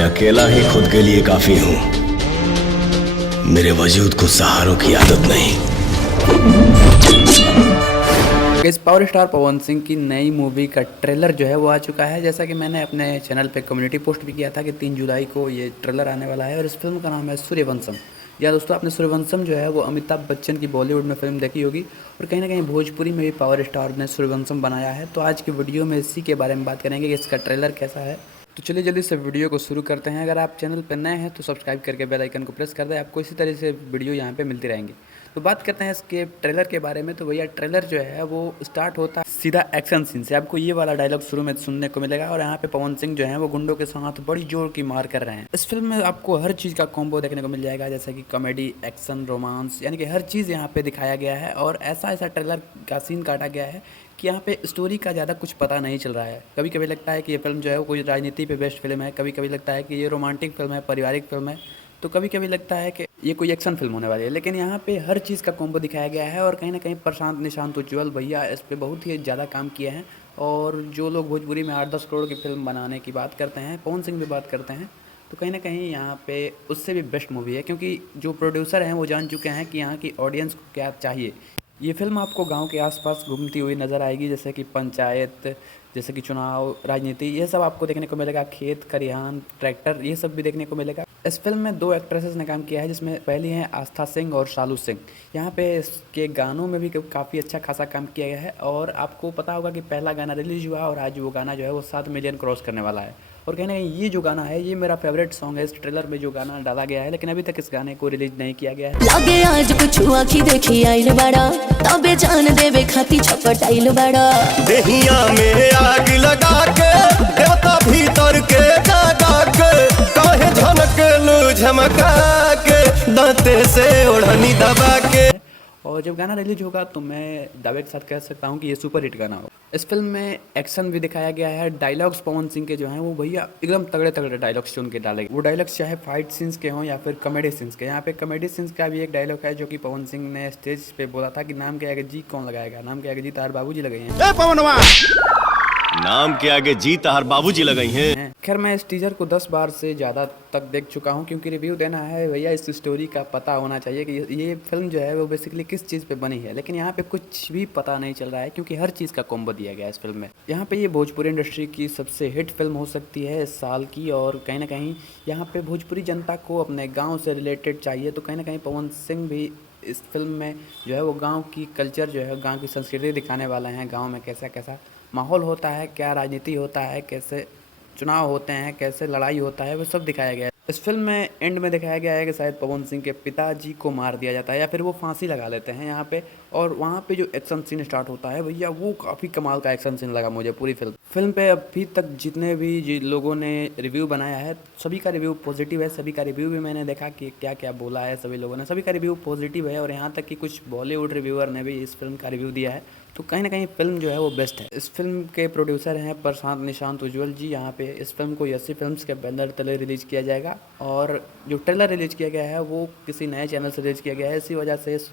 मैं अकेला ही खुद के लिए काफी हूँ। मेरे वजूद को सहारों की आदत नहीं। इस पावर स्टार पवन सिंह की नई मूवी का ट्रेलर जो है वो आ चुका है। जैसा कि मैंने अपने चैनल पे कम्युनिटी पोस्ट भी किया था कि 3 जुलाई को ये ट्रेलर आने वाला है और इस फिल्म का नाम है सूर्यवंशम। या दोस्तों, आपने सूर्यवंशम जो है वो अमिताभ बच्चन की बॉलीवुड में फिल्म देखी होगी और कहीं ना कहीं भोजपुरी में भी पावर स्टार ने सूर्यवंशम बनाया है। तो आज की वीडियो में इसी के बारे में बात करेंगे कि इसका ट्रेलर कैसा है। तो चलिए जल्दी से वीडियो को शुरू करते हैं। अगर आप चैनल पर नए हैं तो सब्सक्राइब करके बेल आइकन को प्रेस कर दें, आपको इसी तरह से वीडियो यहाँ पे मिलती रहेंगी। तो बात करते हैं इसके ट्रेलर के बारे में। तो भैया ट्रेलर जो है वो स्टार्ट होता है सीधा एक्शन सीन से। आपको ये वाला डायलॉग शुरू में सुनने को मिलेगा और यहाँ पे पवन सिंह जो है वो गुंडों के साथ बड़ी जोर की मार कर रहे हैं। इस फिल्म में आपको हर चीज़ का कॉम्बो देखने को मिल जाएगा, जैसे कि कॉमेडी, एक्शन, रोमांस, यानी कि हर चीज़ यहाँ पे दिखाया गया है। और ऐसा ऐसा ट्रेलर का सीन काटा गया है कि यहाँ पे स्टोरी का ज़्यादा कुछ पता नहीं चल रहा है। कभी कभी लगता है कि ये फिल्म जो है वो कोई राजनीति पे बेस्ड फिल्म है, कभी कभी लगता है कि ये रोमांटिक फिल्म है, पारिवारिक फिल्म है, तो कभी कभी लगता है कि ये कोई एक्शन फिल्म होने वाली है। लेकिन यहाँ पे हर चीज़ का कॉम्बो दिखाया गया है और कहीं ना कहीं प्रशांत निशांत उज्ज्वल भैया इस पर बहुत ही ज़्यादा काम किए हैं। और जो लोग भोजपुरी में 8-10 करोड़ की फिल्म बनाने की बात करते हैं, पवन सिंह भी बात करते हैं, तो कहीं ना कहीं यहाँ पे उससे भी बेस्ट मूवी है। क्योंकि जो प्रोड्यूसर हैं वो जान चुके हैं कि यहाँ की ऑडियंस को क्या चाहिए। ये फिल्म आपको गांव के आसपास घूमती हुई नज़र आएगी, जैसे कि पंचायत, जैसे कि चुनाव, राजनीति, ये सब आपको देखने को मिलेगा। खेत खलिहान, ट्रैक्टर, ये सब भी देखने को मिलेगा। इस फिल्म में 2 एक्ट्रेसेस ने काम किया है, जिसमें पहली हैं आस्था सिंह और शालू सिंह। यहाँ पे इसके गानों में भी काफ़ी अच्छा खासा काम किया गया है। और आपको पता होगा कि पहला गाना रिलीज हुआ और आज वो गाना जो है वो 7 मिलियन क्रॉस करने वाला है। और कहीं ना कहीं ये जो गाना है ये मेरा फेवरेट सॉन्ग है इस ट्रेलर में जो गाना डाला गया है, लेकिन अभी तक इस गाने को रिलीज नहीं किया गया है। लागे आज कुछ आखी देखी आइल बड़ा, तबे जान देवे खाती छपट आइल बड़ा। देहिया में आग लगा के देवता भीतर के जगा के काहे झनकलू झमका के दांते से ओढ़नी दबा के। और जब गाना रिलीज होगा तो मैं दावे के साथ कह सकता हूँ कि ये सुपर हिट गाना होगा। इस फिल्म में एक्शन भी दिखाया गया है। डायलॉग्स पवन सिंह के जो हैं वो भैया एकदम तगड़े तगड़े डायलॉग्स चुन के डाले। वो डायलॉग्स चाहे फाइट सीन्स के हों या फिर कॉमेडी सीन्स के। यहाँ पे कॉमेडी सीन्स का भी एक डायलॉग है जो कि पवन सिंह ने स्टेज पे बोला था कि नाम के आगे जी कौन लगाएगा, नाम के आगे जी तार बाबूजी लगाए हैं। नाम के आगे जी तार बाबूजी लगाई हैं। खैर मैं इस टीजर को 10 बार से ज़्यादा तक देख चुका हूँ, क्योंकि रिव्यू देना है भैया। इस स्टोरी का पता होना चाहिए कि ये फिल्म जो है वो बेसिकली किस चीज़ पे बनी है। लेकिन यहाँ पे कुछ भी पता नहीं चल रहा है क्योंकि हर चीज़ का कॉम्बो दिया गया है इस फिल्म में। यहाँ पे ये भोजपुरी इंडस्ट्री की सबसे हिट फिल्म हो सकती है इस साल की। और कहीं ना कहीं यहाँ पे भोजपुरी जनता को अपने गाँव से रिलेटेड चाहिए, तो कहीं ना कहीं पवन सिंह भी इस फिल्म में जो है वो गाँव की कल्चर जो है, गाँव की संस्कृति दिखाने वाले हैं। गाँव में कैसा कैसा माहौल होता है, क्या राजनीति होता है, कैसे चुनाव होते हैं, कैसे लड़ाई होता है, वो सब दिखाया गया है। इस फिल्म में एंड में दिखाया गया है कि शायद पवन सिंह के पिताजी को मार दिया जाता है या फिर वो फांसी लगा लेते हैं यहाँ पे। और वहाँ पे जो एक्शन सीन स्टार्ट होता है भैया वो काफ़ी कमाल का एक्शन सीन लगा मुझे पूरी फिल्म पे। अभी तक जितने भी लोगों ने रिव्यू बनाया है सभी का रिव्यू पॉजिटिव है। सभी का रिव्यू भी मैंने देखा कि क्या क्या बोला है सभी लोगों ने, सभी का रिव्यू पॉजिटिव है। और यहाँ तक कि कुछ बॉलीवुड रिव्यूअर ने भी इस फिल्म का रिव्यू दिया है। तो कहीं ना कहीं फिल्म जो है वो बेस्ट है। इस फिल्म के प्रोड्यूसर हैं प्रशांत निशांत उज्ज्वल जी। यहाँ पे इस फिल्म को यसी फिल्म्स के बैनर तले रिलीज किया जाएगा। और जो ट्रेलर रिलीज किया गया है वो किसी नए चैनल से रिलीज किया गया है, इसी वजह से इस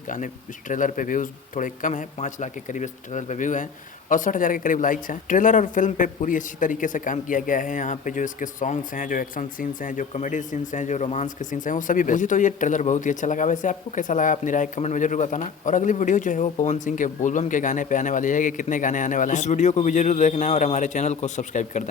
ट्रेलर पे व्यूज़ थोड़े कम है। 5 लाख के करीब इस ट्रेलर पे व्यू हैं और 60,000 के करीब लाइक्स हैं। ट्रेलर और फिल्म पे पूरी अच्छी तरीके से काम किया गया है। यहाँ पे जो इसके सॉन्ग्स हैं, जो एक्शन सीन्स हैं, जो कॉमेडी सीन्स हैं, जो रोमांस के सीन्स हैं, वो सभी मुझे तो ये ट्रेलर बहुत ही अच्छा लगा। वैसे आपको कैसा लगा अपनी राय कमेंट में जरूर बताना। और अगली वीडियो जो है वो पवन सिंह के बोलबम के गाने पे आने वाली है कि कितने गाने आने वाले हैं, उस वीडियो को भी जरूर देखना है और हमारे चैनल को सब्सक्राइब कर देना।